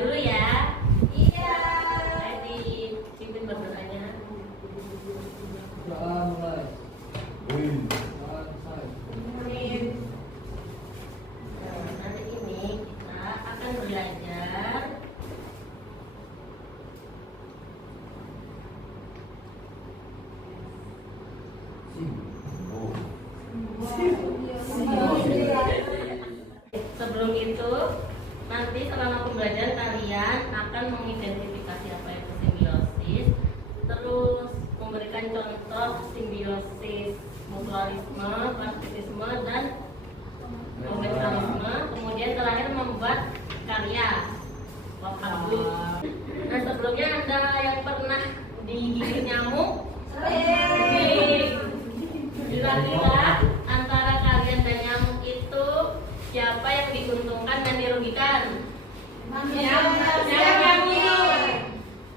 dulu ya. Iya. Saya dipimpin berdoanya. Doa mulai. Amin. Nah, nanti ini kita akan belajar sebelum itu. Nanti selama pembelajaran kalian akan mengidentifikasi apa itu simbiosis, terus memberikan contoh simbiosis mutualisme, parasitisme, dan komensalisme. Kemudian terakhir membuat karya wakabut. Nah, sebelumnya ada yang pernah digigit nyamuk? Kira-kira antara kalian dan nyamuk itu siapa yang diuntungkan dan dirugikan?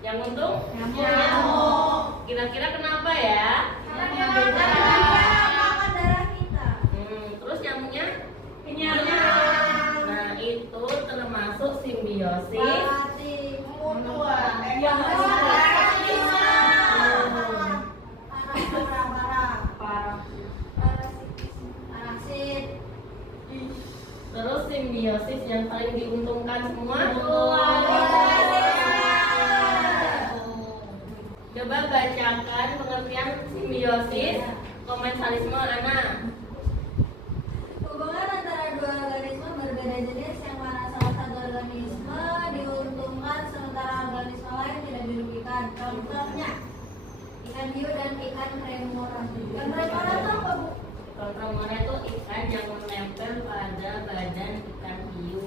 Yang untung? Nyamuk. Kira-kira kenapa ya? Makan darah kita. Terus nyamuknya? Kenyang. Nah, itu termasuk simbiosis. Terus simbiosis yang paling diuntungkan semua? Coba bacakan pengertian simbiosis komensalisme, Ana. Hubungan antara dua organisme berbeda jenis yang mana salah satu organisme diuntungkan sementara organisme lain tidak dirugikan. Contohnya ikan hiu dan ikan remora. Ikan remora itu apa, Bu? Ikan remora itu ikan yang menempel pada badan ikan hiu.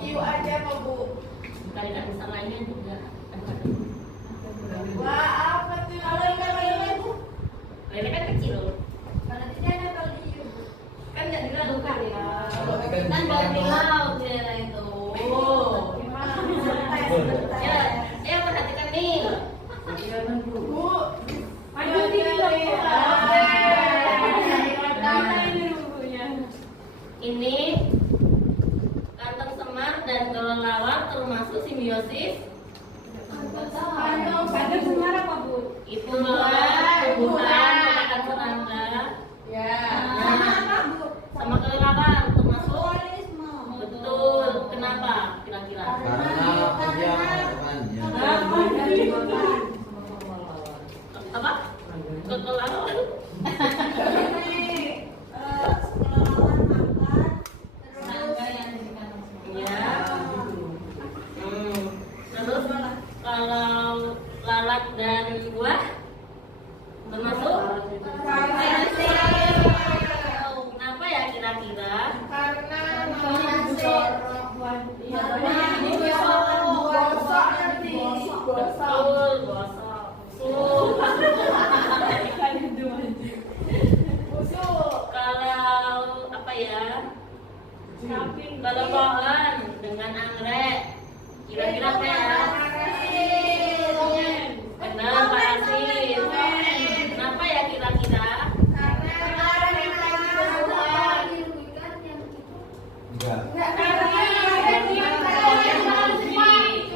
Hiu aja kok, Bu. Bukan ikan besar lainnya juga. Wah, apa tuh? Kalau ikan lele, Bu? Lele kan kecil, Berarti dia nempel di hiu. kan nggak dilakukan ya. Kan dari laut dia itu. Ya, ya perhatikan nih. Bu. Maju dikit. Ini kantong semar dan kelelawar termasuk simbiosis. Kandung semar apa, Bu? Itu tumbuhan makan serangga. Ya. Sama apa, Bu? Sama kelelawar termasuk. Mutualisme. Betul. Kenapa? Kira-kira? Apa? Kelelawar. Ya. Terus kalau lalat dan buah termasuk? Kenapa ya kira-kira? Karena Betul, gosok. Kalau apa ya? Kalau pohon dengan anggrek, kira-kira apa ya? Benar, parasit. Kenapa ya kira-kira?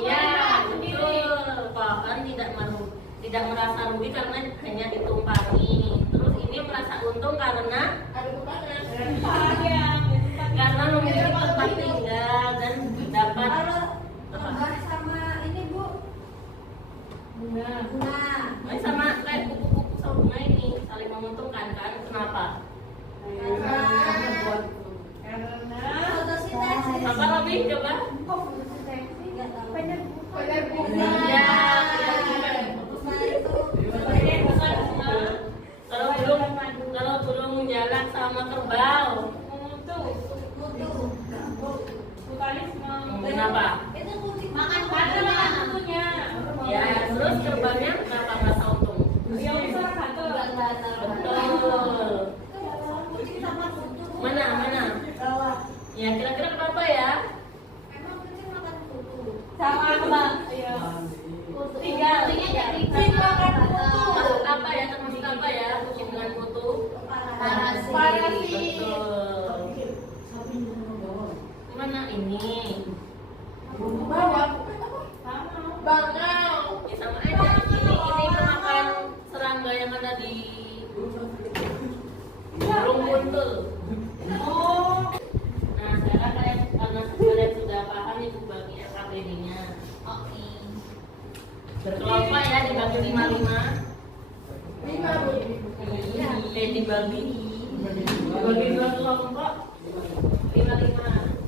Ya, betul. Pohon tidak merasa rugi karena hanya ditumpangi. Terus ini merasa untung karena memiliki tempat tinggal dan dapat Kalau sama ini, Bu, bunga. sama kayak kupu-kupu sama bunga ini saling menguntungkan kan? Kenapa? Fotosintesis. Apa lebih coba? Nggak tahu. Ya, kalau burung jalan sama kerbau, Mutu. kenapa? Itu putih. Makan kutunya. Ya, terus kerbaunya kenapa merasa untung? Betul. Kucing sama kutu. Mana? Bawah. Ya, kira-kira kenapa ya? Emang kucing makan kutu. sama kebang. Iya. Tiga. Kucing makan kutu. Termasuk apa ya? Termasuk apa ya? Kucing dengan kutu? Parasit. Betul. Mana ini? Bawang. Bangau. Ya sama aja. Ini pemakan serangga yang ada di burung kuntul. Oh. Nah sekarang karena kalian sudah paham itu bagi RKPD-nya. Oke. Berkelompok ya dibagi 5-5. 5 Bu. Iya. Dibagi 2 kelompok 5-5.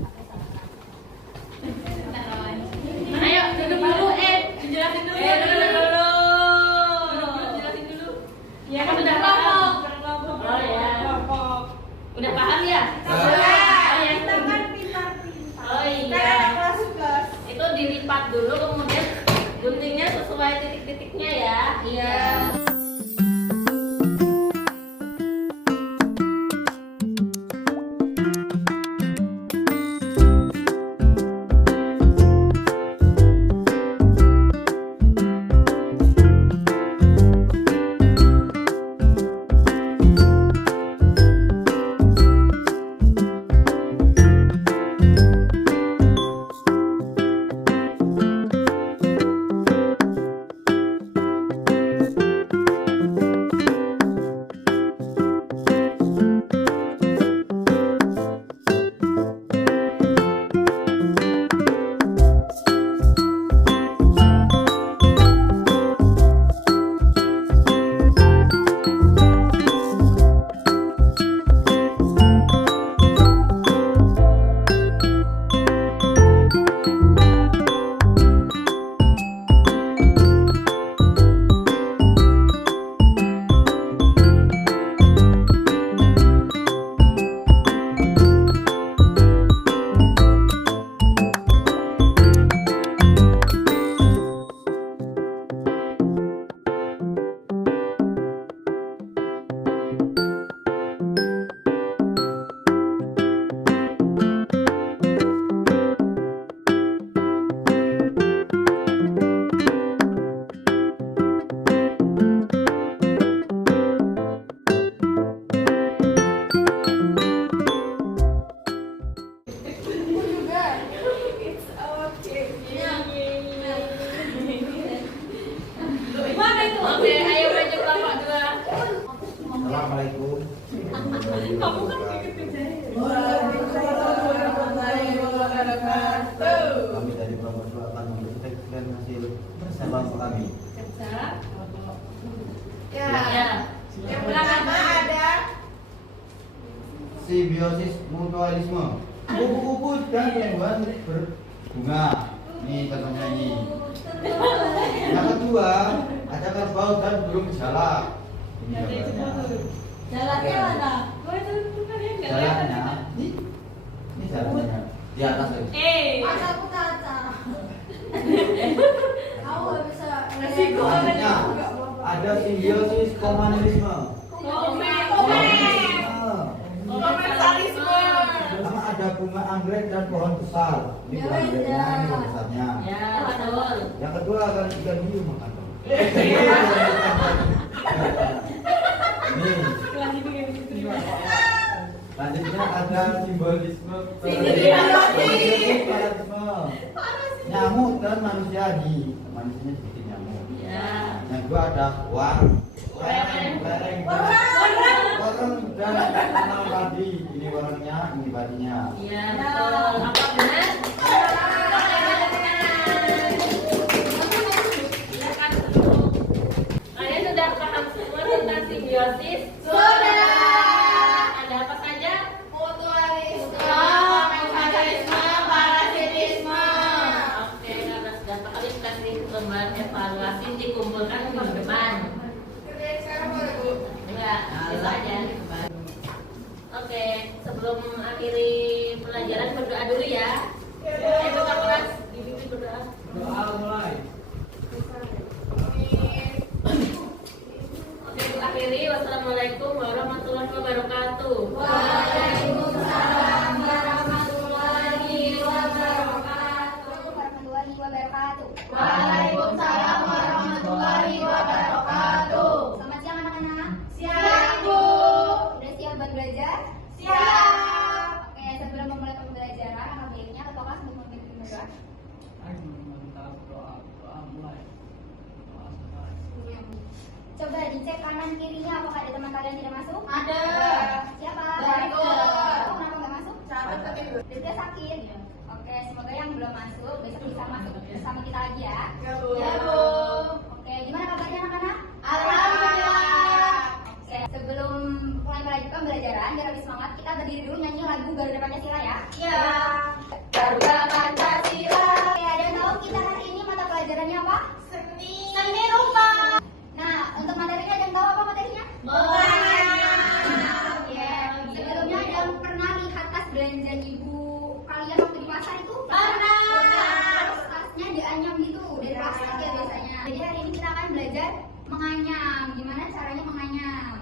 Nah, ayo duduk dulu, dijelasin dulu. Duduk dulu. Dijelasin dulu. Ya kan udah paham. Oh ya. Udah paham ya? Kita kan pintar-pintar. Oh Kita iya. ada kelas-kelas. Itu dilipat dulu kemudian guntingnya sesuai titik-titiknya ya. Iya. Oke, ayo belajar kelompok 2. Assalamualaikum. Kamu kan Waalaikumsalam warahmatullahi wabarakatuh. Kami dari kelompok 2 akan memberikan hasil sampel kami. Ya. Ya. Yang pertama ada Simbiosis mutualisme. Kupu-kupu dan tumbuhan berbunga. Ini contohnya ini. Yang kedua ada kerbau dan burung jalak. Ini gambarnya. Jalannya mana? Jalannya ini jalannya di atas itu. Masa aku kaca. Aku gak bisa. Selanjutnya ada simbiosis komunalisme. komensalisme. Pertama ada bunga anggrek dan pohon besar. Ini Ya, bunga anggreknya, ya. ini pohon besarnya. Ya, betul. Yang kedua akan ikan hiu makan. Ini. Selanjutnya ada simbolisme parasisme. Nyamuk dan manusia di manusianya sedikit nyamuk. Ya. Yang kedua ada lereng dan tanam padi. Ini warnanya, ini padinya. Iya, betul. Apa benar? Silakan duduk. Kalian sudah paham semua tentang simbiosis? Sudah. Ada apa saja? Mutualisme, komensalisme, parasitisme. Oke, karena sudah paham kita kasih gambar evaluasi dikumpulkan minggu depan. Kerjain sekarang boleh Bu? Enggak, itu aja. Oke, sebelum akhiri pelajaran berdoa dulu ya. Ayo buka kelas, dibimbing berdoa. Doa mulai. Oke, Bu akhiri. Wassalamualaikum warahmatullahi wabarakatuh. Waalaikumsalam warahmatullahi wabarakatuh. Waalaikumsalam warahmatullahi wabarakatuh. Selamat siang anak-anak. Siap Bu. Udah siap buat belajar? Siap. Oke, sebelum memulai pembelajaran, baiknya ketua kelas untuk memimpin berdoa. Coba dicek kanan kirinya apakah ada teman kalian tidak masuk? Ada. Siapa? Bagus. Kenapa nggak masuk? Capek tapi Dia sakit. Oke, semoga yang belum masuk besok bisa masuk bersama kita lagi ya. ya Bu. Ya, Bu. Oke, gimana kabarnya anak-anak? Alhamdulillah. Oke, sebelum mulai melanjutkan pembelajaran, biar lebih semangat, kita berdiri dulu nyanyi lagu Garuda Pancasila ya. Ya. Garuda Pancasila. Oke, ada yang tahu kita hari ini mata pelajarannya apa? Seni. Seni rupa. Nah, untuk materinya ada yang tahu apa materinya? Mengajar. Ya, sebelumnya ada yang pernah lihat tas belanja ibu kalian waktu di pasar itu? Pernah. Tasnya dianyam gitu, dari plastik ya biasanya. Jadi hari ini kita akan belajar menganyam. Gimana caranya menganyam?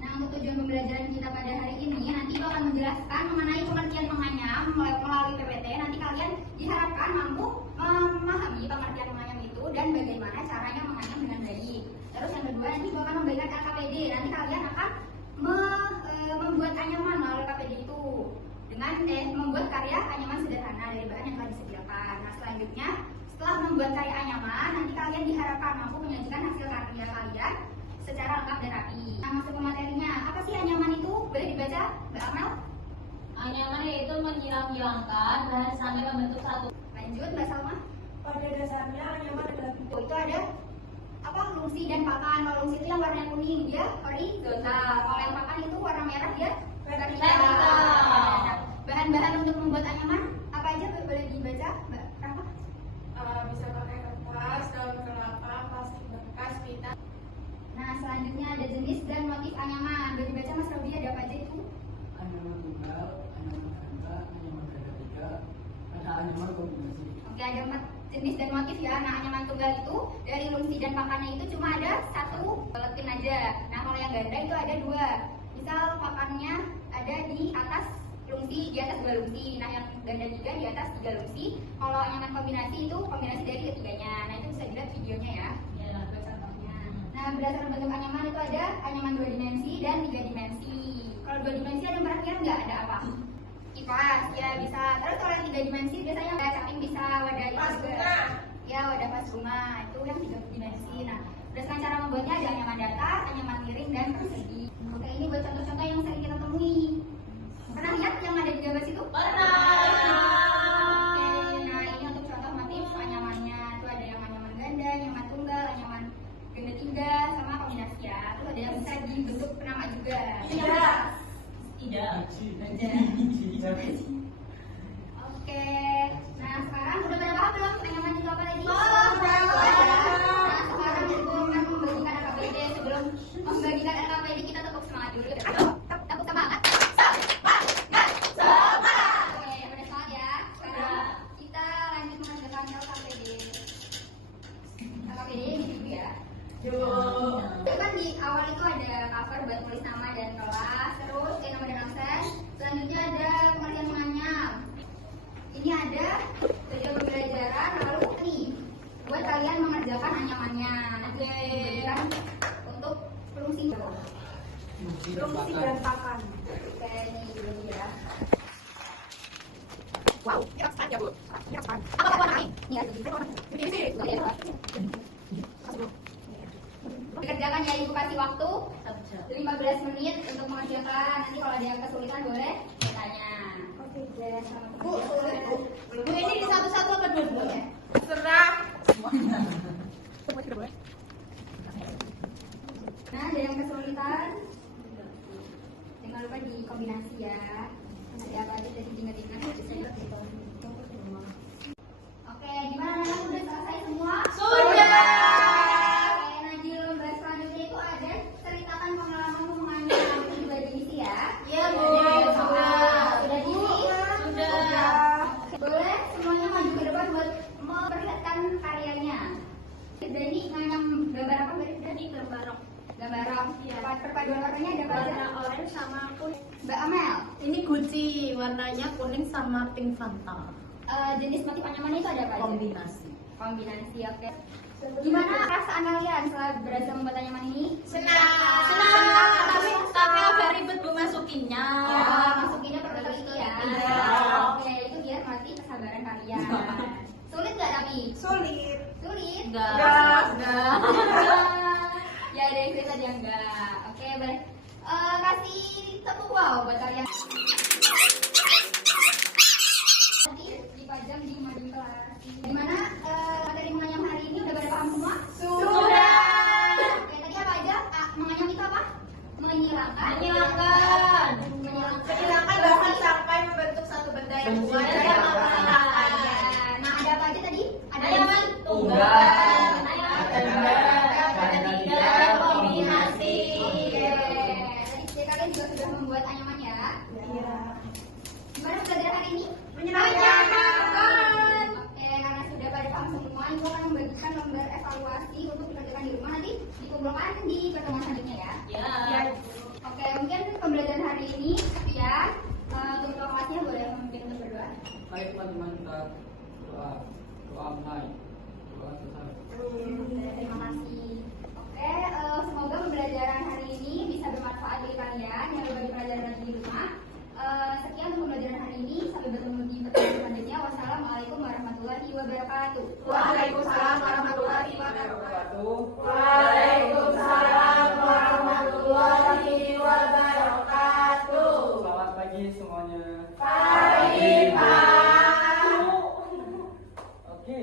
Nah, untuk tujuan pembelajaran kita pada hari ini, nanti Ibu akan menjelaskan mengenai pengertian menganyam melalui PPT. Nanti kalian diharapkan mampu memahami pengertian menganyam itu dan bagaimana caranya menganyam dengan baik. Terus yang kedua, nanti Ibu akan membagikan LKPD. Nanti kalian akan membuat anyaman melalui KPD itu dengan membuat karya anyaman sederhana dari bahan yang telah disediakan. Nah, selanjutnya setelah membuat karya anyaman, nanti kalian diharapkan mampu menyajikan hasil karya kalian secara lengkap dan rapi. Nah, masuk ke materinya. Apa sih anyaman itu? Boleh dibaca, Mbak Amel? Anyaman yaitu menghilangkan bahan sampai membentuk satu. Lanjut, Mbak Salma. Pada dasarnya anyaman adalah Oh, itu ada apa? Lungsi dan pakan. Kalau lungsi itu yang warna kuning, dia horizontal. Kalau yang pakan itu warna merah, dia vertikal. Vertikal. Nah, bahan-bahan untuk membuat anyaman apa aja boleh dibaca, Mbak Rahma? bisa pakai kertas, daun kelapa, plastik bekas, pita. Nah, selanjutnya ada jenis dan motif anyaman. Boleh dibaca Mas Rodi, ada apa aja itu? Anyaman tunggal, anyaman ganda, anyaman ganda tiga, ada anyaman kombinasi. Oke, ada 4 jenis dan motif ya. Nah, anyaman tunggal itu dari lungsi dan pakannya itu cuma ada 1 letin aja. Nah, kalau yang ganda itu ada 2. Misal pakannya ada di atas lungsi, di atas 2 lungsi. Nah, yang ganda 3 di atas 3 lungsi. Kalau anyaman kombinasi itu kombinasi dari ketiganya. Nah, itu bisa dilihat videonya ya. Ya. Buat contohnya. Nah, berdasarkan bentuk anyaman itu ada anyaman 2 dimensi dan 3 dimensi. Kalau 2 dimensi ada yang perhatian nggak? Ada apa? Kipas, ya bisa. Terus kalau yang 3 dimensi biasanya ada caping, bisa wadah Vas juga. bunga. Ya, wadah vas bunga. Itu yang 3 dimensi. Nah, berdasarkan cara membuatnya ada anyaman datar, anyaman miring, dan persegi. Oke, ini buat contoh-contoh yang sering kita temui. Pernah lihat yang ada di gambar situ? Pernah. Oke, nah ini untuk contoh motif anyamannya. Itu ada yang anyaman ganda, anyaman tunggal, anyaman ganda 3, sama kombinasi ya. Terus ada yang bisa dibentuk penama juga. Tidak. Tidak. Oke, nah sekarang udah pada paham belum anyaman itu apa lagi? Paham. Nah, sekarang Ibu akan membagikan LKPD. Sebelum membagikan LKPD kita tepuk semangat dulu. Tepuk semangat. Oke, udah semangat ya. Sekarang kita lanjut mengerjakan LKPD. LKPD ini dulu ya. Itu kan di awal itu ada cover buat tulis nama dan kelas, terus nama dan absen. Selanjutnya ada pengertian menganyam. Ini ada tujuan pembelajaran, lalu nih buat kalian mengerjakan anyamannya. Nanti diberikan untuk fungsi dan pakan. Oke, ini dulu ya. Wow, kita cepat ya Bu. Kita cepat. Apa warna ini? Ini ada Ini sih. dikerjakan ya, Ibu kasih waktu 15 menit untuk mengerjakan. Nanti kalau ada yang kesulitan boleh bertanya. Bu, Bu, ini di satu-satu apa dua-duanya? Serah. Nah, ada yang kesulitan, jangan lupa dikombinasi ya. Ada apa aja jadi ingat-ingat. Oke, gimana anak udah selesai semua? Sudah. Oke, nah di lomba selanjutnya itu ada ceritakan pengalamanmu menganyam. Itu juga diisi ya. Iya, Bu. Sudah diisi? Sudah. Boleh semuanya maju ke depan buat memperlihatkan karyanya. Jadi nganyam gambar apa? Jadi gambar rok. Gambar rok. Iya. Perpaduan warnanya ada apa aja? Warna oranye sama kuning. Mbak Amel, Ini Gucci, warnanya kuning sama pink Fanta. jenis motif anyaman itu ada apa aja? Kombinasi. Kombinasi, oke. Gimana perasaan kalian setelah berhasil membuat anyaman ini? Senang. Tapi agak ribet Bu masukinnya. Masukinnya perlu teliti ya. Iya. Oke, itu biar mati kesabaran kalian. kelas. Gimana materi menganyam hari ini udah pada paham semua? Sudah. Oke, tadi apa aja? Menganyam itu apa? Menghilangkan. Menghilangkan. Menghilangkan bahan sampai membentuk satu benda yang Bentuk buat yang Nah, ada apa aja tadi? Ada Ada yang tunggal, ada tiga, kombinasi. Oke. Tadi kalian juga sudah membuat anyaman ya? Iya. Gimana belajar hari ini? Menyenangkan. Oke, karena sudah pada paham semua, Ibu akan membagikan lembar evaluasi untuk dikerjakan di rumah nanti dikumpulkan di pertemuan selanjutnya ya. Ya. Oke, mungkin pembelajaran hari ini sekian. Untuk kelasnya boleh memimpin untuk berdoa. Baik teman-teman, kita doa mulai. Doa selesai. Terima kasih. Oke, semoga pembelajaran hari ini bisa bermanfaat bagi kalian yang berbagi pelajaran lagi di rumah. Sekian untuk pembelajaran hari ini. Sampai bertemu di pertemuan selanjutnya. Wassalamualaikum warahmatullahi wabarakatuh. Waalaikumsalam warahmatullahi wabarakatuh. Waalaikumsalam warahmatullahi wabarakatuh. Selamat pagi semuanya. Pagi, Pak. Oke,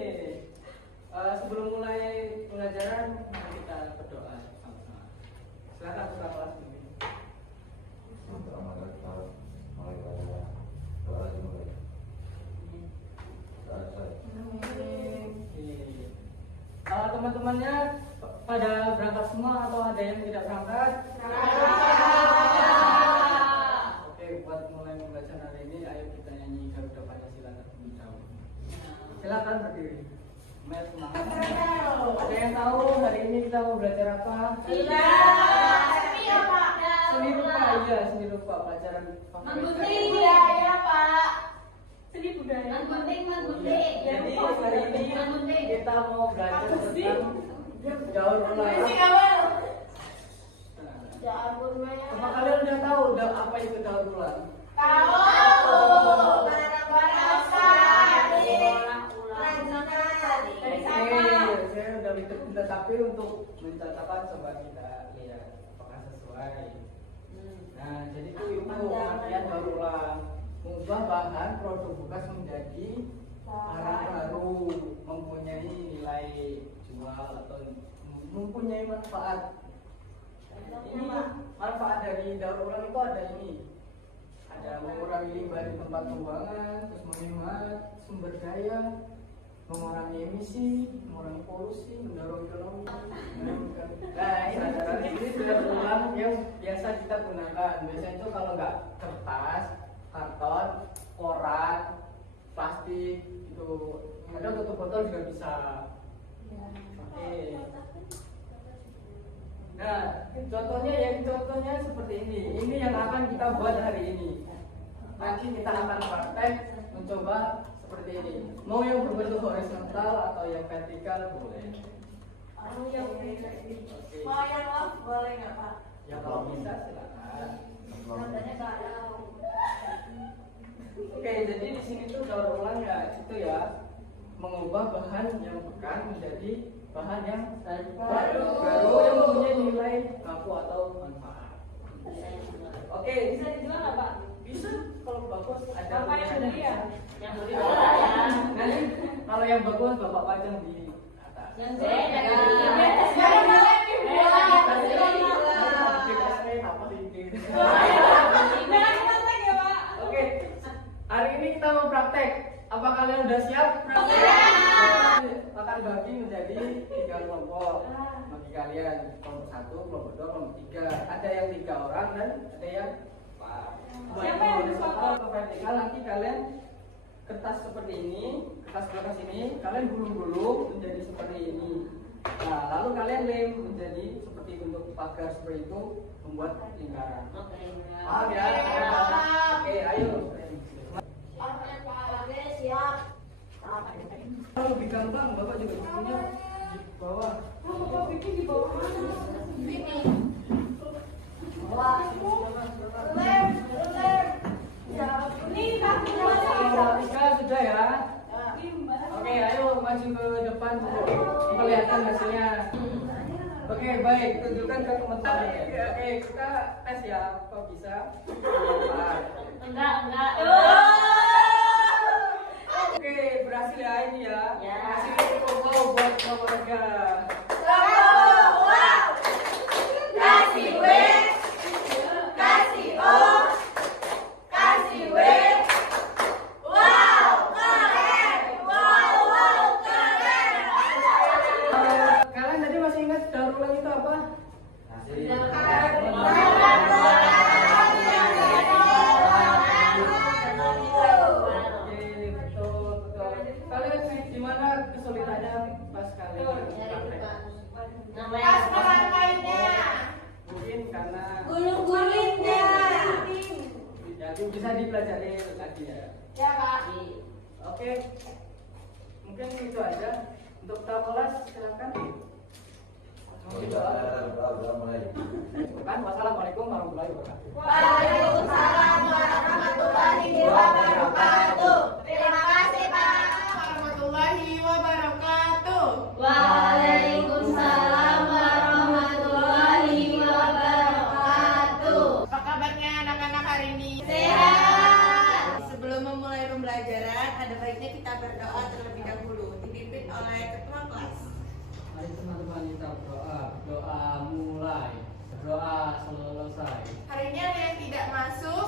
sebelum mulai pelajaran, mari kita berdoa sama-sama. Silakan buka kelas ini. Kalau teman-temannya pada berangkat semua atau ada yang tidak berangkat? Oke, buat mulai membaca hari ini, ayo kita nyanyi Garuda Pancasila terlebih dahulu. Silakan berdiri. Semangat, semangat. Ada yang tahu hari ini kita mau belajar apa? Seni rupa, iya seni rupa pelajaran Menggunting budaya, Pak. Seni budaya. Menggunting. Jadi hari ini kita mau belajar tentang daur ulang. Apa kalian udah tahu apa itu daur ulang? Saya udah pinter tapi untuk mencontohkan coba kita lihat apakah sesuai. Nah, jadi itu artian daur ulang, mengubah bahan produk bekas menjadi barang baru, mempunyai nilai jual atau mempunyai manfaat. Ini manfaat dari daur ulang itu ada ini. Ada mengurangi limbah di tempat pembuangan, terus menghemat sumber daya, mengurangi emisi, mengurangi polusi, mendorong ekonomi. Nah, ini sudah berulang yang biasa kita gunakan. Biasanya itu kalau nggak kertas, karton, koran, plastik, itu ada tutup botol juga bisa. Oke. Nah, contohnya seperti ini. Ini yang akan kita buat hari ini. Nanti kita akan praktek mencoba seperti ini. Mau yang berbentuk horizontal atau yang vertikal boleh. Mau yang love boleh nggak Pak? Ya kalau bisa silakan. Oke, jadi di sini tuh daur ulang ya itu ya mengubah bahan yang bekas menjadi bahan yang baru yang mempunyai nilai mampu atau manfaat. Oke, Bisa dijual nggak, Pak? bisa kalau bagus ada. Bapak yang beli ya? Yang beli ya. Nanti kalau yang bagus bapak pajang di atas. Yang beda. Oke, hari ini kita mau praktek. Apa kalian udah siap? Akan bagi menjadi 3 kelompok. Bagi kalian kelompok 1, kelompok 2, kelompok 3. Ada yang 3 orang dan ada yang 4. Siapa yang horizontal atau vertikal nanti kalian kertas seperti ini, kertas bekas ini kalian gulung-gulung menjadi seperti ini. Nah, lalu kalian lem menjadi seperti bentuk pagar seperti itu, membuat lingkaran. Paham ya? Oke, ayo. Kalau lebih gampang, Bapak juga punya di bawah. Bapak bikin di bawah mana? Tiga sudah ya. Oke, ayo maju ke depan kelihatan hasilnya. Oke, baik, tunjukkan ke teman-teman. Oke, kita tes ya, kok bisa? Enggak. Oke, berhasil. berhasil ya ini ya. Ya. Kasih tepuk buat keluarga. Kasih W, kasih O, kasih W. Wow, keren! Wow, keren! Kalian tadi masih ingat daur ulang itu apa? Oke, betul. Kalian gimana kesulitannya pas kalian praktek? Pas melangkainya. Mungkin karena Gulung-gulungnya. jadi bisa dipelajari lagi ya. Ya Kak. Oke, mungkin itu aja untuk kelas. Silakan. Kan wassalamualaikum warahmatullahi wabarakatuh. Waalaikumsalam warahmatullahi wabarakatuh. Terima kasih, Pak. Warahmatullahi wabarakatuh. Waalaikumsalam warahmatullahi wabarakatuh. Apa kabarnya anak-anak hari ini? Sehat. Sebelum memulai pembelajaran, ada baiknya kita berdoa terlebih dahulu, dipimpin oleh ketua kelas. Mari teman-teman kita doa mulai, doa selesai. Hari ini ada yang tidak masuk,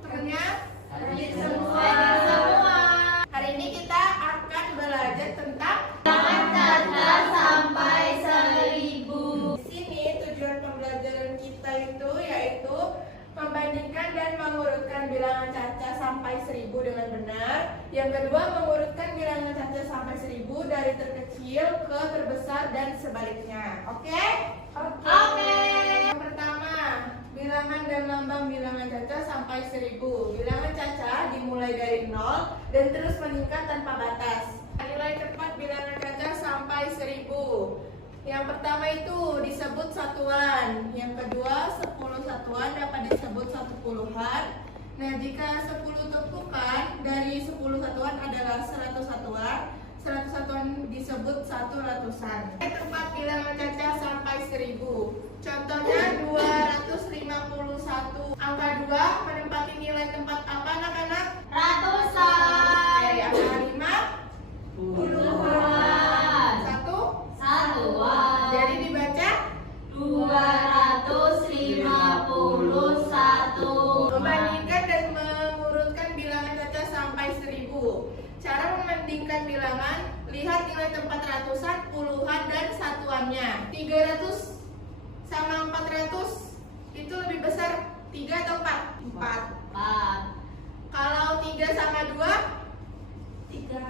temennya? Hadir semua. Hari ini kita akan belajar tentang Kata sampai 1000. di sini tujuan pembelajaran kita itu yaitu membandingkan dan mengurutkan bilangan caca sampai 1000 dengan benar. Yang kedua, mengurutkan bilangan caca sampai 1000 dari terkecil ke terbesar dan sebaliknya. Oke? Oke. Yang pertama, bilangan dan lambang bilangan caca sampai 1000. Bilangan caca dimulai dari 0 dan terus meningkat tanpa batas. Nilai tepat bilangan caca sampai 1000. Yang pertama itu disebut satuan. Yang kedua, 10 satuan dapat disebut satu puluhan. Nah, jika 10 tumpukan dari 10 satuan adalah 100 satuan, 100 satuan disebut satu ratusan. Tempat bilangan caca sampai 1000. Contohnya 251. Angka 2 menempati nilai tempat apa anak-anak? Ratusan. Dari angka 5, Puluhan. 1. Satuan. Jadi dibaca 251. membandingkan dan mengurutkan bilangan caca sampai 1000. Cara membandingkan bilangan, lihat nilai tempat ratusan, puluhan, dan satuannya. 300 sama 400 itu lebih besar 3 atau 4? 4. 4. Kalau 3 sama 2? 3.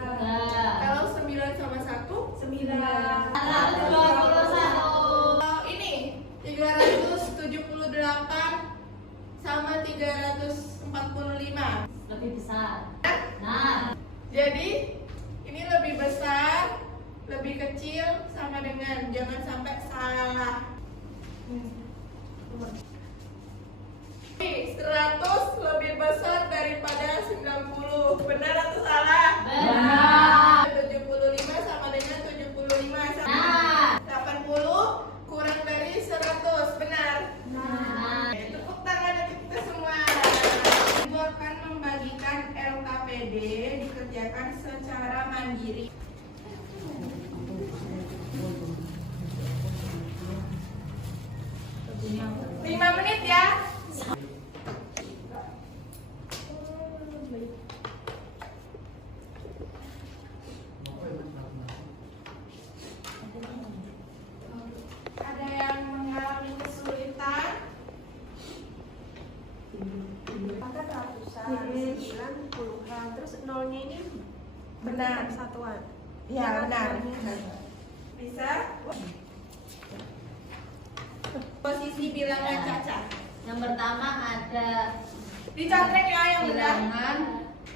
Kalau 9 sama 1? 9. 121. Kalau ini 378 sama 345. Lebih besar. Nah, Jadi ini lebih besar, lebih kecil sama dengan, jangan sampai salah. 100 lebih besar daripada 90. Benar atau salah? benar. 75 sama dengan 75. Nah. 80 kurang dari 100. Benar. Nah. Tepuk tangan untuk kita semua. Ibu akan membagikan LKPD dikerjakan secara mandiri. 5 menit ya. Ada yang mengalami kesulitan? Angka ratusan, 9 puluhan, terus nolnya ini Benar. satuan. Ya, benar. Bisa? Posisi bilangan caca. Yang pertama ada Dicontrek ya yang benar. bilangan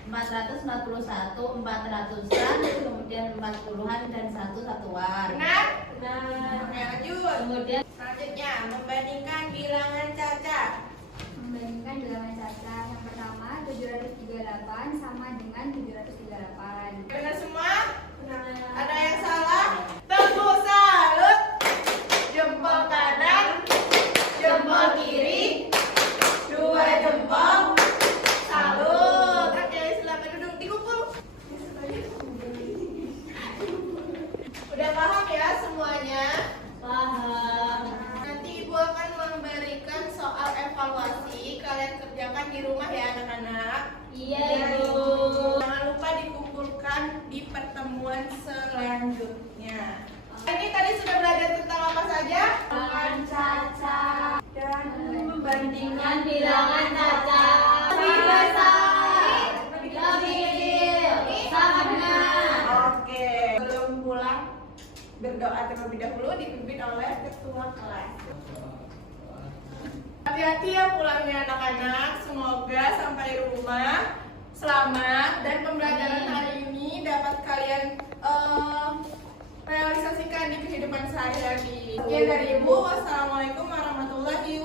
441, 400-an, kemudian 40-an dan 1 satuan. Benar? Benar. Oke, lanjut. Kemudian Selanjutnya, membandingkan bilangan caca. Membandingkan bilangan caca. Yang pertama 738 sama dengan 738. Benar semua? Benar. Ada yang salah? Tepuk salut. Jempol kanan, jempol kiri, 2 jempol. Salut. Oke, silakan duduk dikumpul. dikerjakan di rumah ya anak-anak. Iya, Dan Ibu. jangan lupa dikumpulkan di pertemuan selanjutnya. Ini tadi sudah belajar tentang apa saja? Bilangan cacat Dan Membandingkan bilangan cacat. Lebih besar, lebih kecil, sama dengan. Oke, sebelum pulang berdoa terlebih dahulu dipimpin oleh ketua kelas. Hati-hati ya pulangnya anak-anak. Semoga sampai rumah selamat dan pembelajaran hari ini dapat kalian realisasikan di kehidupan sehari-hari. Sekian dari Ibu. Wassalamualaikum warahmatullahi